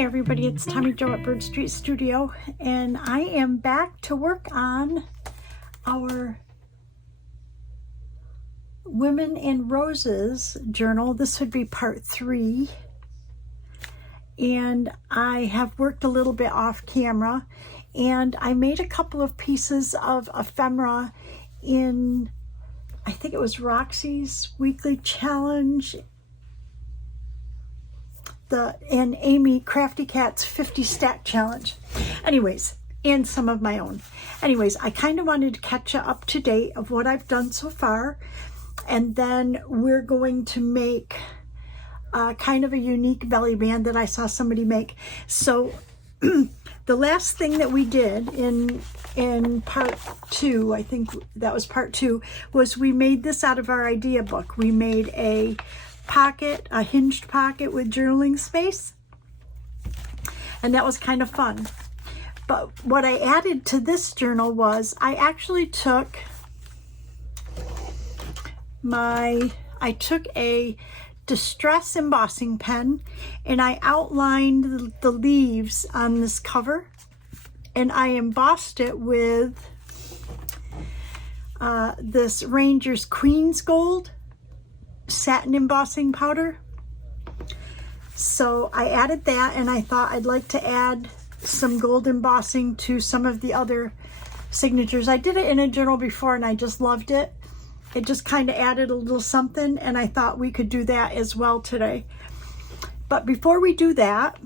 Hi everybody, it's Tommy Jo at Bird Street Studio, and I am back to work on our Women in Roses journal. This would be part 3, and I have worked a little bit off camera, and I made a couple of pieces of ephemera in, I think it was Roxy's weekly challenge, and Amy Crafty Cat's 50 stack challenge. Anyways, and some of my own. Anyways, I kind of wanted to catch you up to date of what I've done so far, and then we're going to make kind of a unique belly band that I saw somebody make. So the last thing that we did in part 2, I think that was part 2, was we made this out of our idea book. We made a pocket, a hinged pocket with journaling space, and that was kind of fun. But what I added to this journal was I actually took a distress embossing pen, and I outlined the leaves on this cover, and I embossed it with this Ranger's Queen's Gold satin embossing powder. So I added that, and I thought I'd like to add some gold embossing to some of the other signatures. I did it in a journal before and I just loved it. It just kind of added a little something, and I thought we could do that as well today. But before we do that,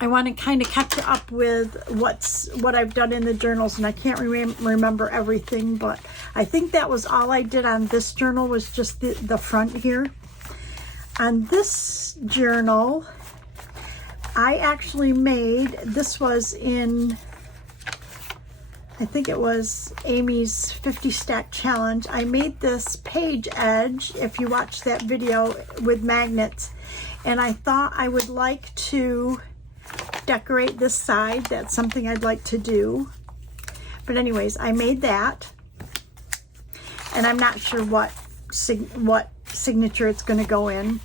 I want to kind of catch you up with what I've done in the journals, and I can't remember everything, but I think that was all I did on this journal, was just the front here. On this journal, I actually made, this was in, I think it was Amy's 50 stack challenge. I made this page edge, if you watched that video, with magnets, and I thought I would like to decorate this side. That's something I'd like to do. But anyways, I made that, and I'm not sure what signature it's going to go in,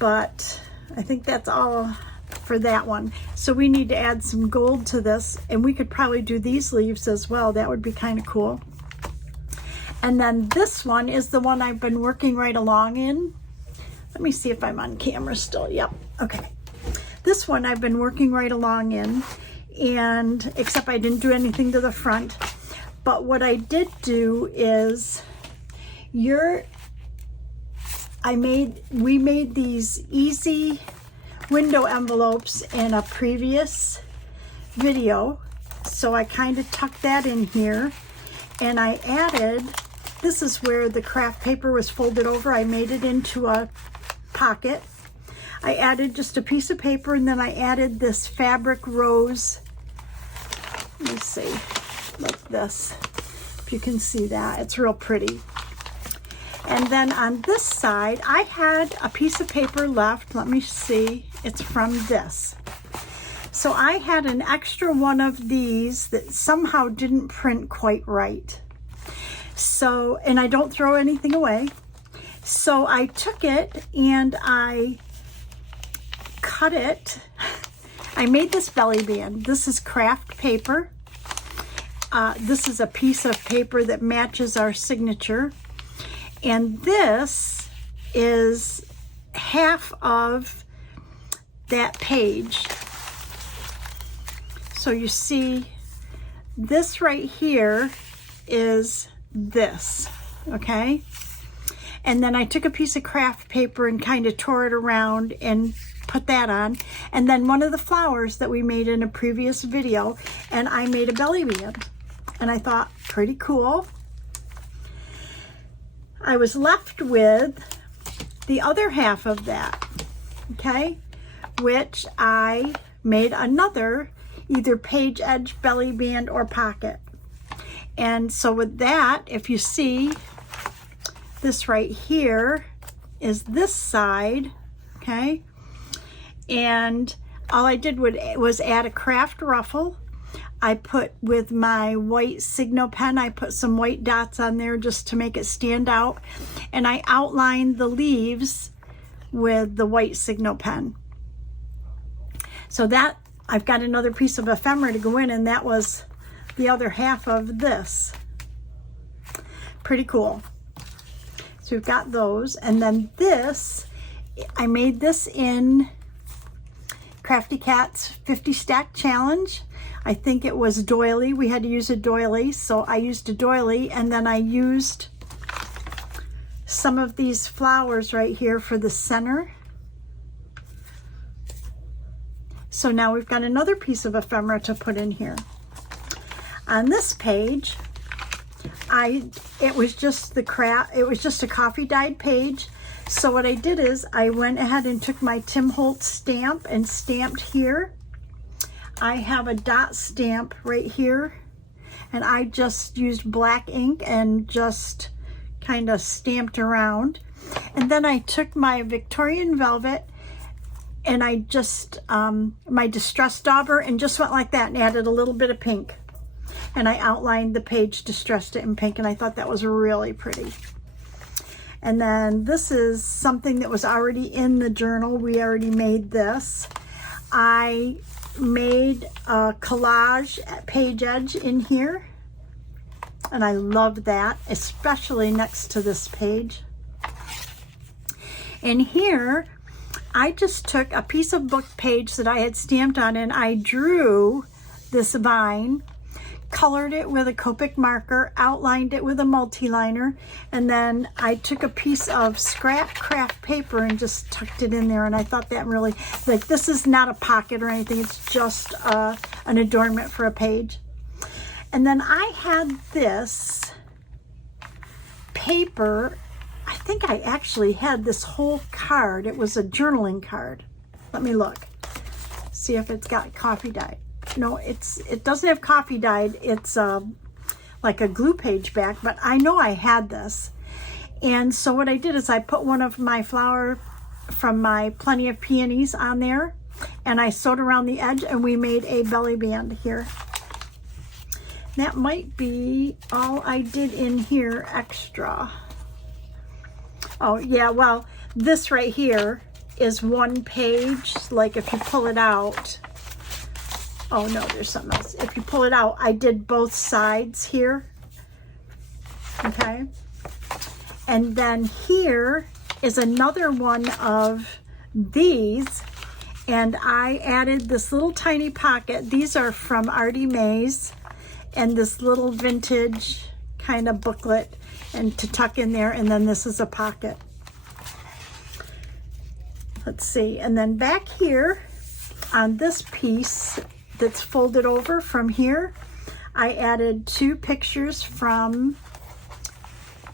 but I think that's all for that one. So we need to add some gold to this, and we could probably do these leaves as well. That would be kind of cool. And then this one is the one I've been working right along in. Let me see if I'm on camera still. Yep. Okay. This one I've been working right along in, and except I didn't do anything to the front. But what I did do is we made these easy window envelopes in a previous video. So I kind of tucked that in here, and I added, this is where the craft paper was folded over. I made it into a pocket. I added just a piece of paper, and then I added this fabric rose, let me see, like this, if you can see that. It's real pretty. And then on this side, I had a piece of paper left. Let me see, it's from this. So I had an extra one of these that somehow didn't print quite right. So, and I don't throw anything away. So I took it and I cut it. I made this belly band. This is craft paper. This is a piece of paper that matches our signature. And this is half of that page. So you see, this right here is this, okay? And then I took a piece of craft paper and kind of tore it around and put that on, and then one of the flowers that we made in a previous video, and I made a belly band, and I thought, pretty cool. I was left with the other half of that, okay, which I made another either page edge, belly band, or pocket. And so with that, if you see, this right here is this side, okay? And all I did was add a craft ruffle. I put, with my white Signo pen, I put some white dots on there just to make it stand out. And I outlined the leaves with the white Signo pen. So that, I've got another piece of ephemera to go in, and that was the other half of this. Pretty cool. So we've got those, and then this, I made this in Crafty Cat's 50 Stack Challenge. I think it was doily. We had to use a doily, so I used a doily, and then I used some of these flowers right here for the center. So now we've got another piece of ephemera to put in here. On this page, it was just a coffee dyed page. So what I did is I went ahead and took my Tim Holtz stamp and stamped here. I have a dot stamp right here, and I just used black ink and just kind of stamped around. And then I took my Victorian velvet and I just, my distress dauber, and just went like that and added a little bit of pink. And I outlined the page, distressed it in pink, and I thought that was really pretty. And then this is something that was already in the journal. We already made this. I made a collage page edge in here, and I loved that, especially next to this page. And here, I just took a piece of book page that I had stamped on, and I drew this vine, colored it with a Copic marker, outlined it with a multi-liner, and then I took a piece of scrap craft paper and just tucked it in there. And I thought that really, like, this is not a pocket or anything, it's just an adornment for a page. And then I had this paper, I think I actually had this whole card. It was a journaling card. Let me look, see if it's got coffee dyed. No, it doesn't have coffee dyed. It's like a glue page back, but I know I had this. And so what I did is I put one of my flower from my Plenty of Peonies on there, and I sewed around the edge, and we made a belly band here. That might be all I did in here extra. Oh yeah, well, this right here is one page. Like if you pull it out, oh no, there's something else. If you pull it out, I did both sides here, okay? And then here is another one of these, and I added this little tiny pocket. These are from Artie Mays, and this little vintage kind of booklet, and to tuck in there, and then this is a pocket. Let's see, and then back here on this piece that's folded over from here, I added two pictures from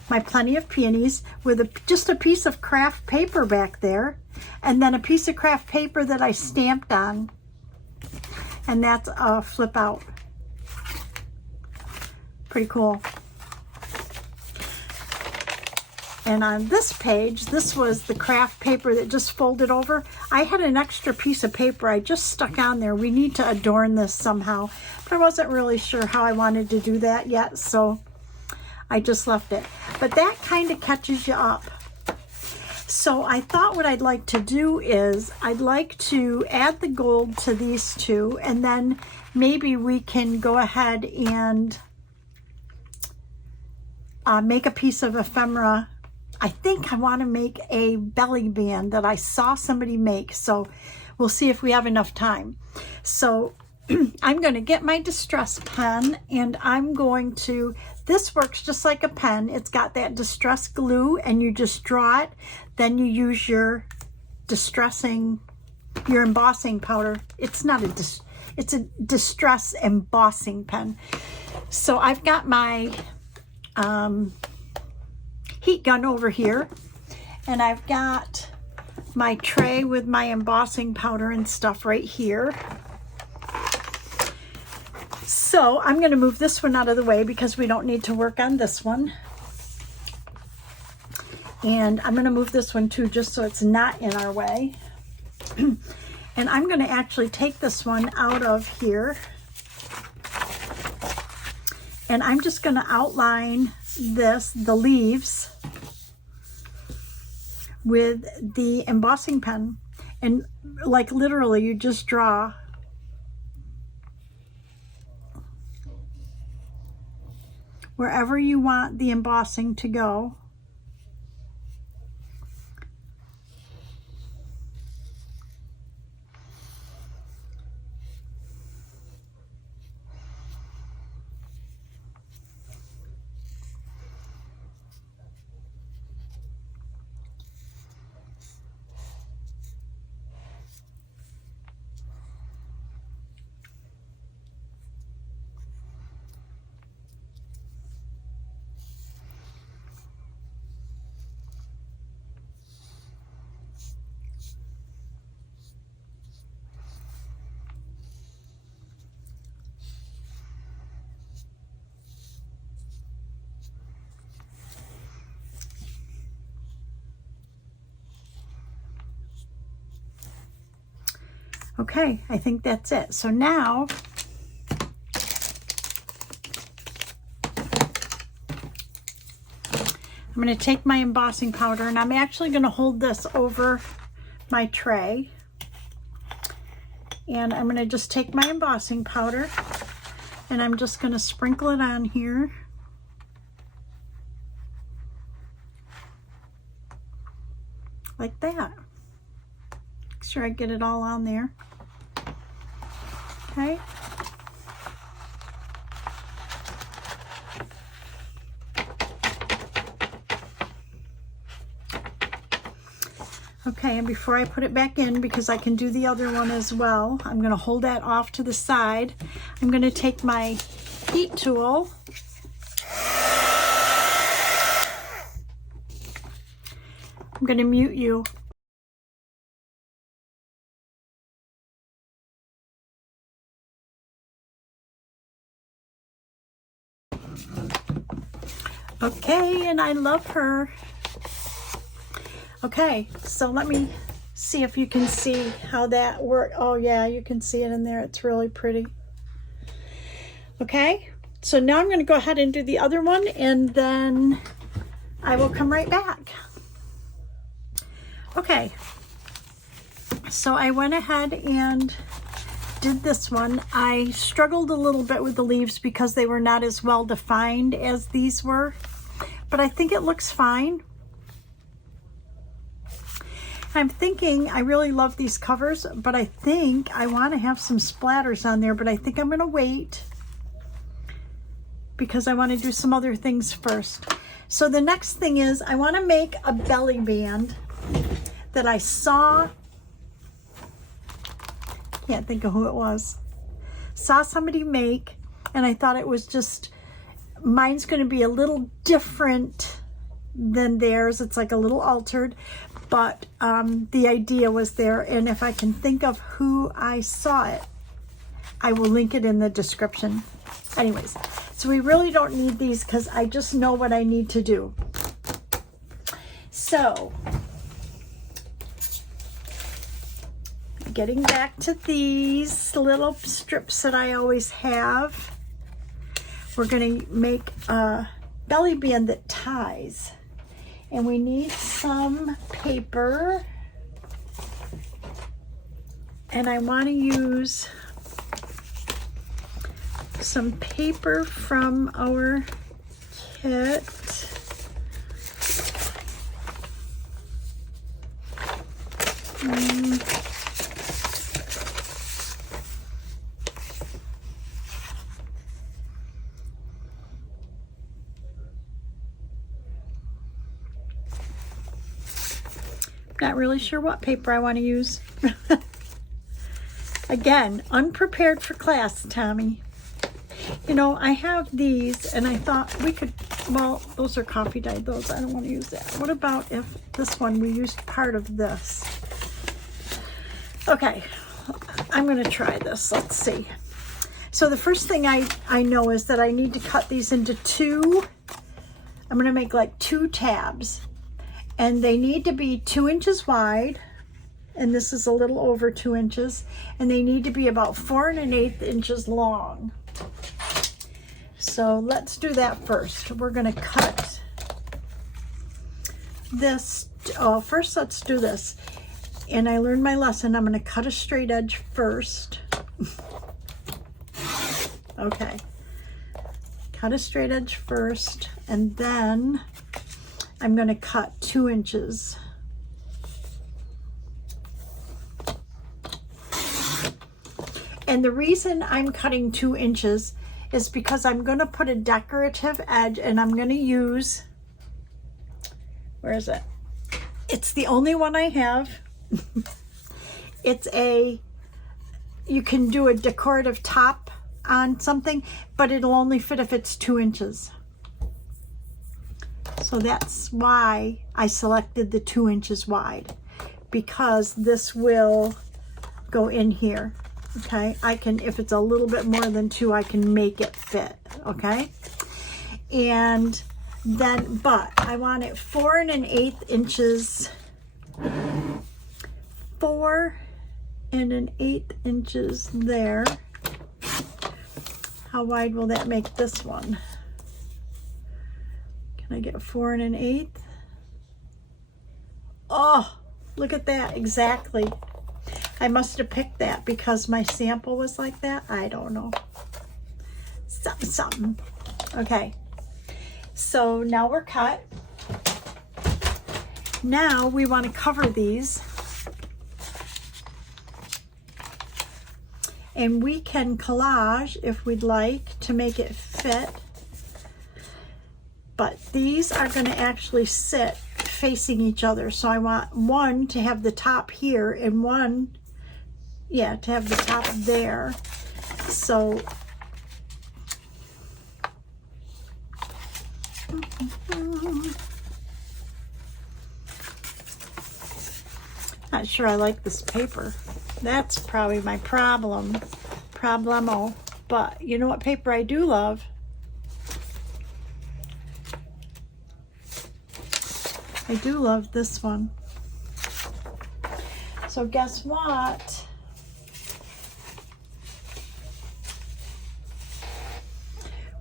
my Plenty of Peonies with just a piece of craft paper back there, and then a piece of craft paper that I stamped on, and that's a flip out. Pretty cool. And on this page, this was the craft paper that just folded over. I had an extra piece of paper I just stuck on there. We need to adorn this somehow, but I wasn't really sure how I wanted to do that yet, so I just left it. But that kind of catches you up. So I thought what I'd like to do is I'd like to add the gold to these two, and then maybe we can go ahead and make a piece of ephemera. I think I want to make a belly band that I saw somebody make, so we'll see if we have enough time. So I'm going to get my distress pen, and I'm going to, this works just like a pen. It's got that distress glue, and you just draw it, then you use your embossing powder. It's not it's a distress embossing pen. So I've got my heat gun over here, and I've got my tray with my embossing powder and stuff right here. So I'm going to move this one out of the way because we don't need to work on this one. And I'm going to move this one too, just so it's not in our way. And I'm going to actually take this one out of here, and I'm just going to outline the leaves with the embossing pen. And like literally you just draw wherever you want the embossing to go. Okay, I think that's it. So now I'm going to take my embossing powder, and I'm actually going to hold this over my tray. And I'm going to just take my embossing powder and I'm just going to sprinkle it on here. Like that. Make sure I get it all on there. Okay. Okay, and before I put it back in, because I can do the other one as well, I'm going to hold that off to the side. I'm going to take my heat tool. I'm going to mute you. Okay, and I love her. Okay, so let me see if you can see how that works. Oh yeah, you can see it in there. It's really pretty. Okay, so now I'm going to go ahead and do the other one, and then I will come right back. Okay, so I went ahead and did this one. I struggled a little bit with the leaves because they were not as well defined as these were, but I think it looks fine. I'm thinking, I really love these covers, but I think I want to have some splatters on there, but I think I'm going to wait because I want to do some other things first. So the next thing is I want to make a belly band that I saw, can't think of who it was, saw somebody make, and I thought it was just, mine's going to be a little different than theirs. It's like a little altered, but the idea was there, and if I can think of who I saw it, I will link it in the description. Anyways, so we really don't need these because I just know what I need to do. So, getting back to these little strips that I always have, we're going to make a belly band that ties. And we need some paper, and I want to use some paper from our kit. Not really sure what paper I want to use. Again, unprepared for class, Tommy. You know, I have these, and I thought we could, well, those are coffee dyed, those. I don't want to use that. What about if this one, we used part of this? Okay, I'm going to try this. Let's see. So the first thing I know is that I need to cut these into two. I'm going to make like 2 tabs. And they need to be 2 inches wide, and this is a little over 2 inches, and they need to be about 4 1/8 inches long. So let's do that first. We're going to cut this. Oh, first let's do this. And I learned my lesson. I'm going to cut a straight edge first. Okay. Cut a straight edge first, and then I'm going to cut 2 inches. And the reason I'm cutting 2 inches is because I'm going to put a decorative edge, and I'm going to use, where is it? It's the only one I have. It's you can do a decorative top on something, but it'll only fit if it's 2 inches. So that's why I selected the 2 inches wide, because this will go in here. Okay, I can, if it's a little bit more than 2, I can make it fit. Okay, and then, but I want it 4 1/8 inches. 4 1/8 inches there. How wide will that make this one? Can I get 4 1/8? Oh, look at that, exactly. I must have picked that because my sample was like that. I don't know. Something. Okay, so now we're cut. Now we want to cover these. And we can collage if we'd like to make it fit. But these are going to actually sit facing each other. So I want one to have the top here and one, yeah, to have the top there. So not sure I like this paper. That's probably my problemo. But you know what paper I do love? I do love this one. So guess what?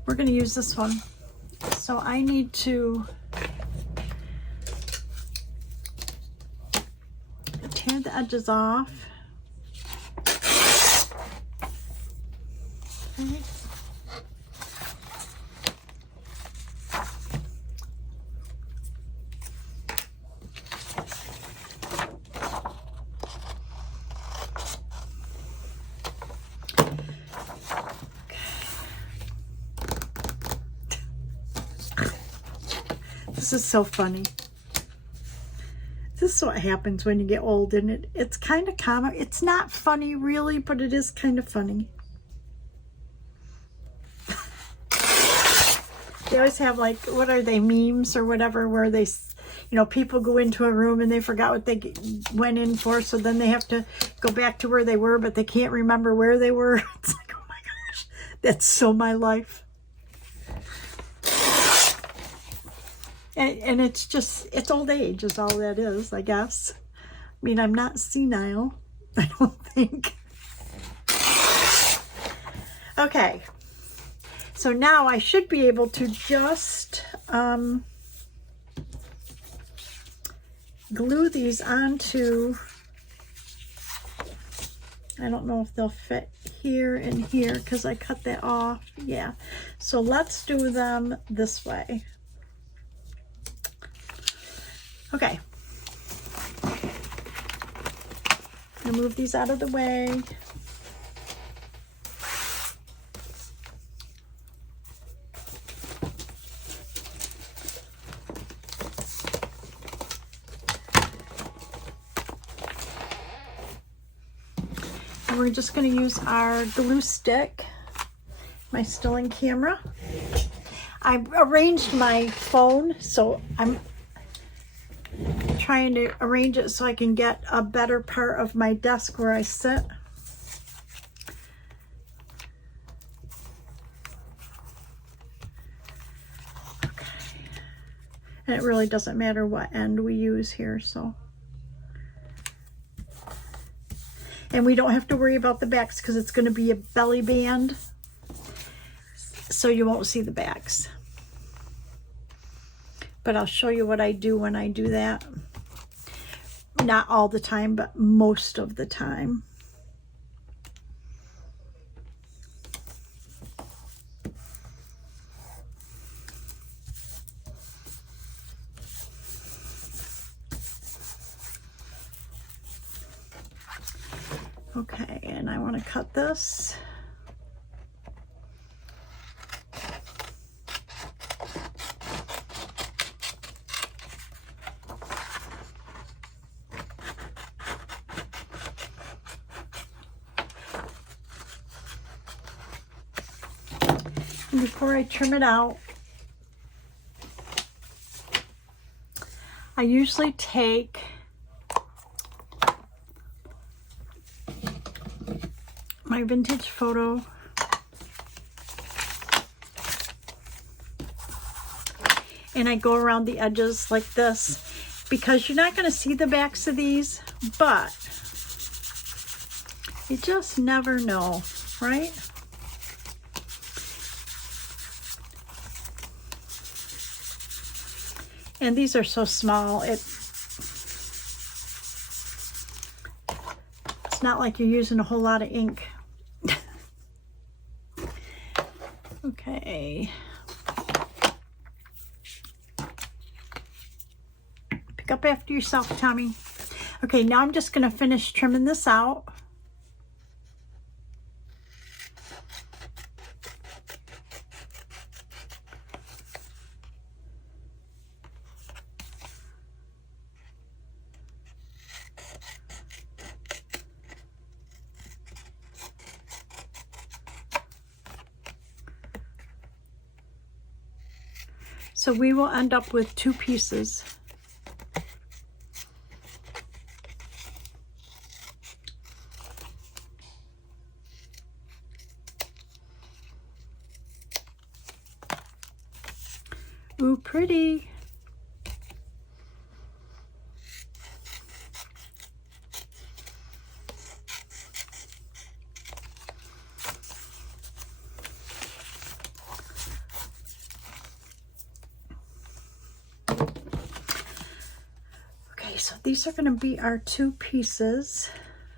We're going to use this one. So I need to tear the edges off. Okay. This is so funny. This is what happens when you get old, and it's kind of comic. It's not funny really, but it is kind of funny. They always have, like, what are they, memes or whatever, where they, you know, people go into a room and they forgot what they went in for, so then they have to go back to where they were, but they can't remember where they were. It's like, oh my gosh, that's so my life. And it's just, it's old age is all that is, I guess. I mean, I'm not senile, I don't think. Okay. So now I should be able to just glue these onto, I don't know if they'll fit here and here because I cut that off. Yeah. So let's do them this way. Okay. I'm gonna move these out of the way. And we're just going to use our glue stick, my Stilling camera. I've arranged my phone, so I'm trying to arrange it so I can get a better part of my desk where I sit. Okay. And it really doesn't matter what end we use here, so. And we don't have to worry about the backs because it's going to be a belly band, so you won't see the backs. But I'll show you what I do when I do that. Not all the time, but most of the time. Okay, and I want to cut this. And before I trim it out, I usually take my vintage photo and I go around the edges like this, because you're not going to see the backs of these, but you just never know, right? And these are so small, it's not like you're using a whole lot of ink. Okay. Pick up after yourself, Tommy. Okay, now I'm just going to finish trimming this out. So we will end up with 2 pieces. Ooh, pretty. So these are going to be our 2 pieces.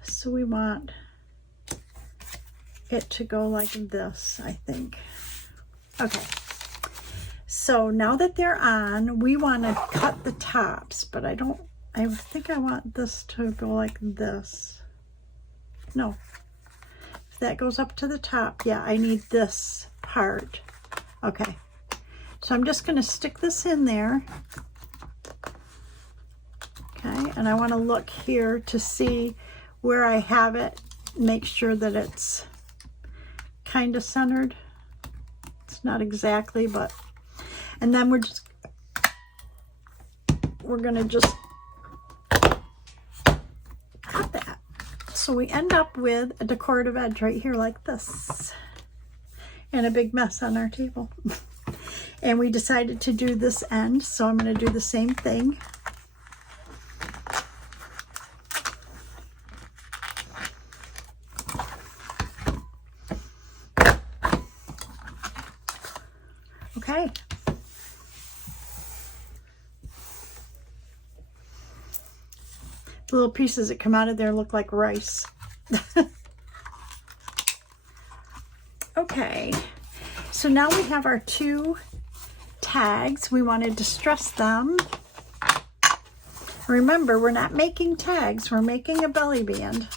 So we want it to go like this, I think. Okay. So now that they're on, we want to cut the tops, but I think I want this to go like this. No. If that goes up to the top, yeah, I need this part. Okay. So I'm just going to stick this in there. Okay, and I want to look here to see where I have it, make sure that it's kind of centered. It's not exactly, but, and then we're going to just cut that. So we end up with a decorative edge right here like this, and a big mess on our table. And we decided to do this end, so I'm going to do the same thing. Okay. The little pieces that come out of there look like rice. Okay, so now we have our 2 tags. We want to distress them. Remember, we're not making tags, we're making a belly band.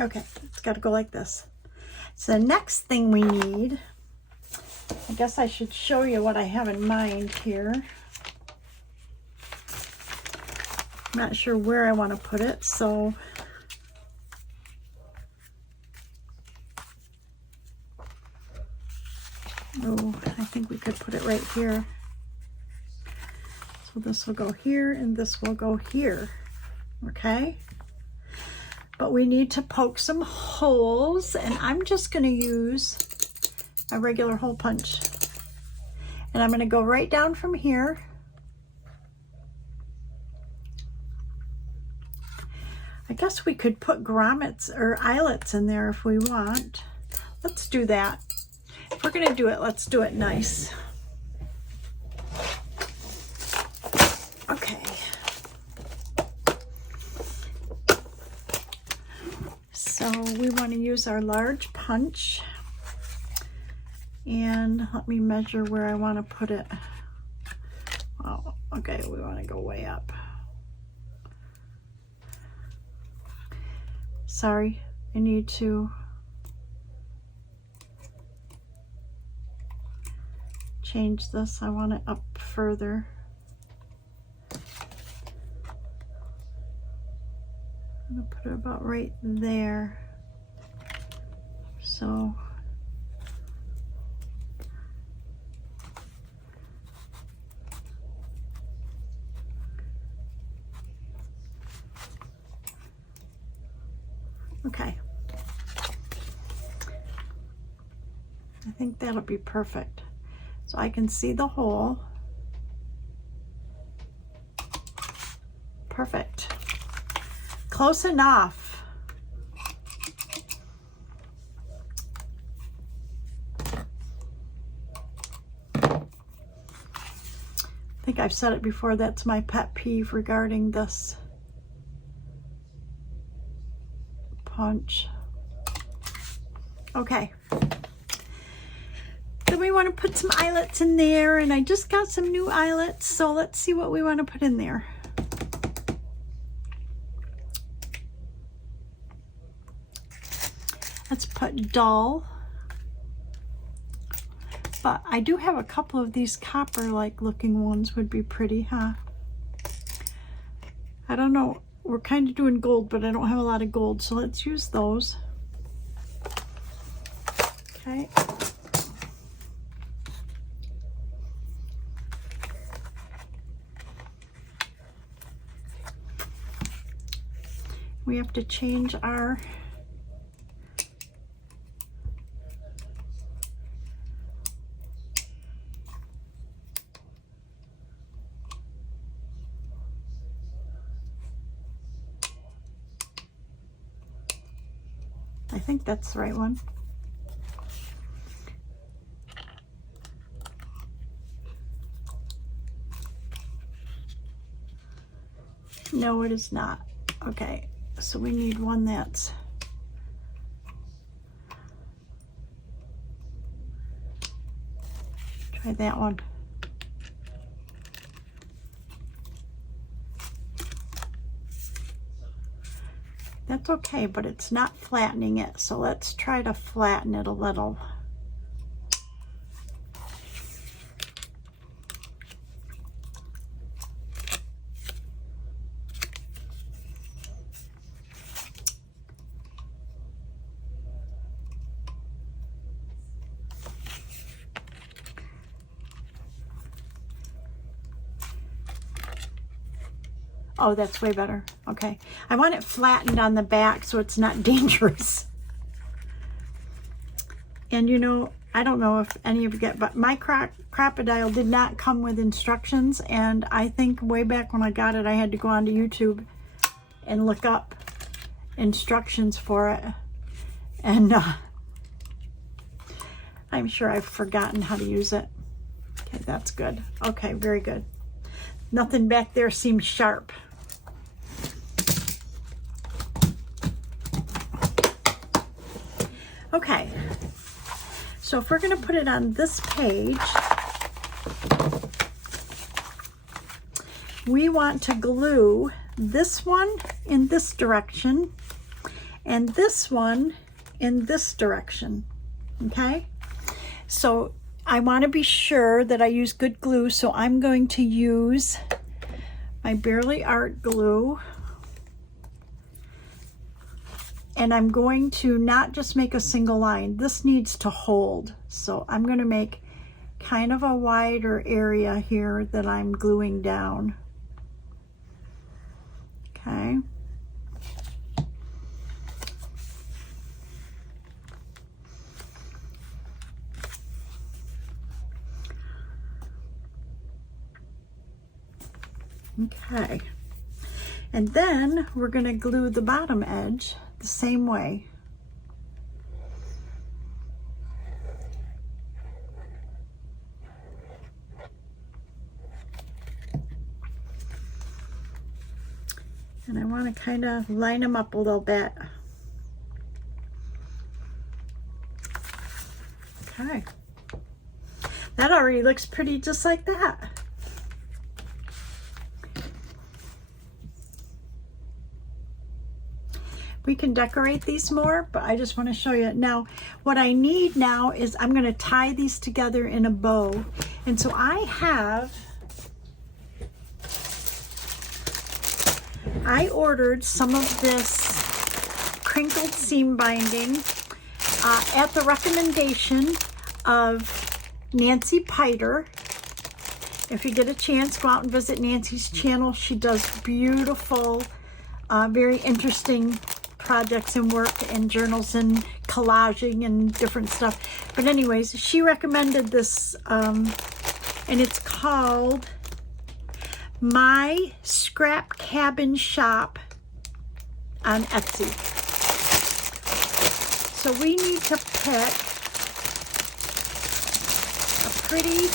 Okay, it's got to go like this. So the next thing we need, I guess I should show you what I have in mind here. I'm not sure where I want to put it, so oh, I think we could put it right here. So this will go here and this will go here, okay? But we need to poke some holes, and I'm just going to use a regular hole punch. And I'm going to go right down from here. I guess we could put grommets or eyelets in there if we want. Let's do that. If we're going to do it, let's do it nice. Okay. So we want to use our large punch. And let me measure where I want to put it. Oh, okay, we want to go way up. Sorry, I need to change this. I want it up further. I'm going to put it about right there. So okay. I think that'll be perfect. So I can see the hole. Perfect. Close enough. I think I've said it before, that's my pet peeve regarding this punch. Okay. Then we want to put some eyelets in there, and I just got some new eyelets, so let's see what we want to put in there. Let's put dull. But I do have a couple of these copper-like looking ones would be pretty, huh? I don't know. We're kind of doing gold, but I don't have a lot of gold, so let's use those. Okay. We have to change our I think that's the right one. No, it is not. Okay, so we need one that's try that one. That's okay, but it's not flattening it, so let's try to flatten it a little. Oh, that's way better. Okay. I want it flattened on the back so it's not dangerous. And you know, I don't know if any of you get, but my crocodile did not come with instructions. And I think way back when I got it, I had to go onto YouTube and look up instructions for it. And I'm sure I've forgotten how to use it. Okay, that's good. Okay, very good. Nothing back there seems sharp. Okay, so if we're going to put it on this page, we want to glue this one in this direction and this one in this direction, okay? So I want to be sure that I use good glue, so I'm going to use my Barely Art glue. And I'm going to not just make a single line. This needs to hold. So I'm going to make kind of a wider area here that I'm gluing down. Okay. Okay. And then we're going to glue the bottom edge the same way. And I want to kind of line them up a little bit. Okay. That already looks pretty just like that. We can decorate these more, but I just want to show you. Now, what I need now is I'm going to tie these together in a bow. And so I ordered some of this crinkled seam binding at the recommendation of Nancy Piter. If you get a chance, go out and visit Nancy's channel. She does beautiful, very interesting projects and work and journals and collaging and different stuff. But anyways, she recommended this, and it's called My Scrap Cabin Shop on Etsy. So we need to pick a pretty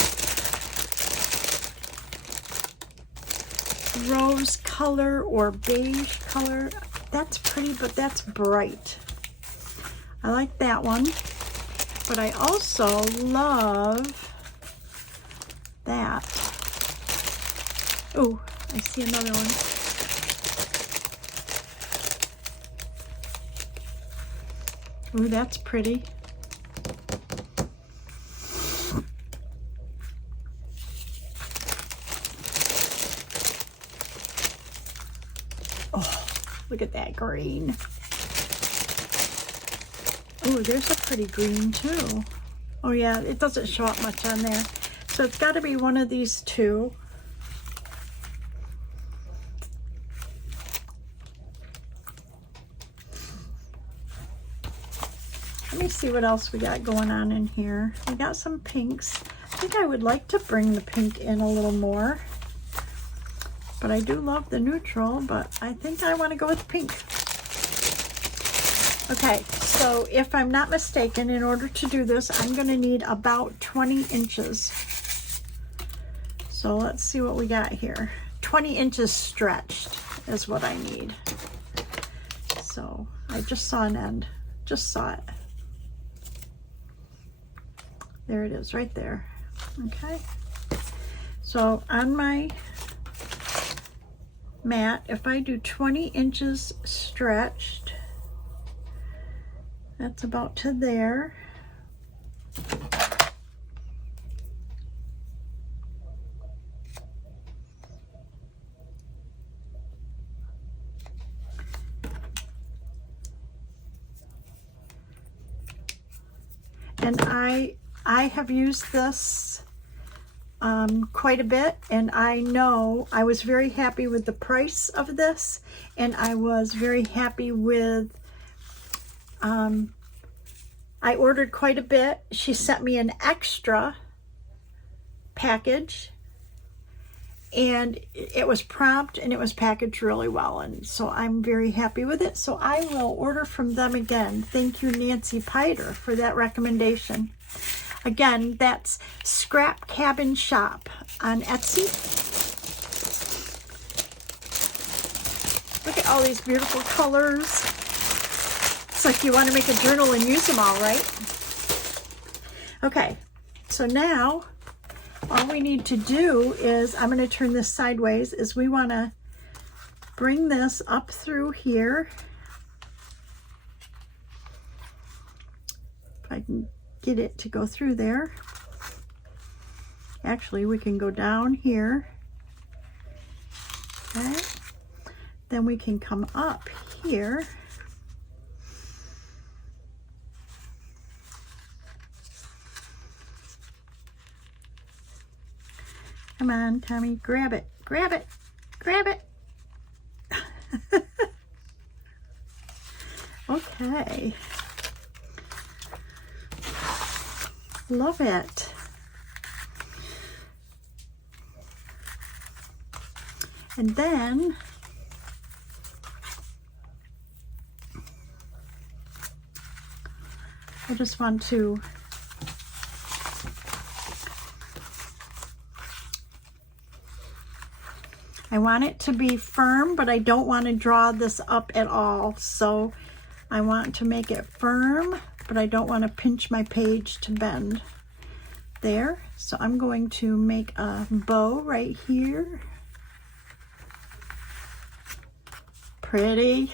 rose color or beige color. That's pretty, but that's bright. I like that one. But I also love that. Oh, I see another one. Oh, that's pretty. Oh, look at that green. Oh, there's a pretty green too. Oh yeah, it doesn't show up much on there. So it's got to be one of these two. Let me see what else we got going on in here. We got some pinks. I think I would like to bring the pink in a little more. But I do love the neutral, but I think I want to go with pink. Okay, so if I'm not mistaken, in order to do this, I'm going to need about 20 inches. So let's see what we got here. 20 inches stretched is what I need. So I just saw an end. Just saw it. There it is right there. Okay. So on my mat, if I do 20 inches stretched, that's about to there. And I have used this quite a bit, and I know I was very happy with the price of this, and I was very happy with, I ordered quite a bit. She sent me an extra package, and it was prompt and it was packaged really well, and so I'm very happy with it. So I will order from them again. Thank you, Nancy Piter, for that recommendation. Again, that's Scrap Cabin Shop on Etsy. Look at all these beautiful colors. It's like you want to make a journal and use them all, right? Okay, so now all we need to do is, I'm going to turn this sideways, is we want to bring this up through here. If I can get it to go through there. Actually, we can go down here. Okay. Then we can come up here. Come on, Tommy, grab it, grab it, grab it. Okay. Love it. And then I just want to it to be firm, but I don't want to draw this up at all. So I want to make it firm, but I don't want to pinch my page to bend. There. So I'm going to make a bow right here. Pretty.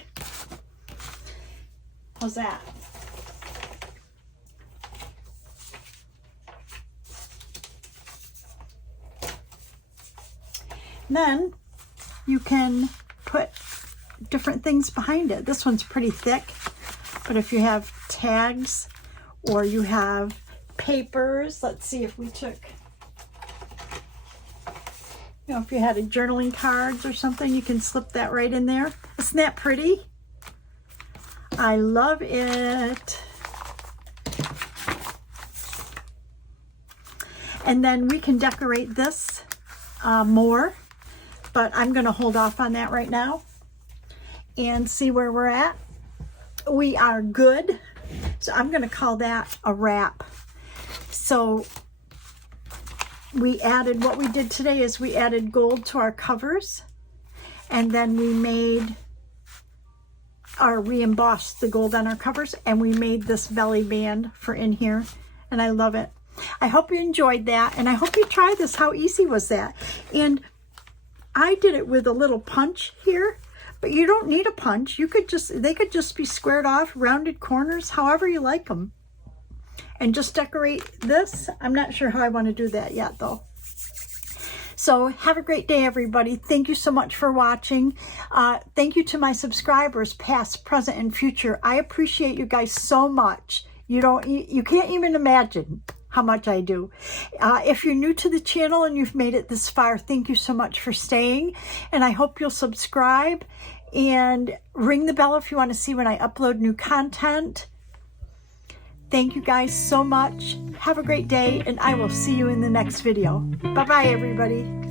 How's that? Then you can put different things behind it. This one's pretty thick, but if you have tags or you have papers, let's see if we took, you know, if you had a journaling cards or something, you can slip that right in there. Isn't that pretty? I love it. And then we can decorate this more, but I'm going to hold off on that right now and see where we're at. We are good. So I'm going to call that a wrap. So we added, what we did today is we added gold to our covers, and then we made we embossed the gold on our covers, and we made this belly band for in here, and I love it. I hope you enjoyed that, and I hope you try this. How easy was that? And I did it with a little punch here, but you don't need a punch. You could just, they could just be squared off, rounded corners, however you like them. And just decorate this. I'm not sure how I want to do that yet though. So have a great day, everybody. Thank you so much for watching. Thank you to my subscribers, past, present, and future. I appreciate you guys so much. You can't even imagine how much I do. If you're new to the channel and you've made it this far, thank you so much for staying. And I hope you'll subscribe and ring the bell if you want to see when I upload new content. Thank you guys so much. Have a great day, and I will see you in the next video. Bye-bye, everybody.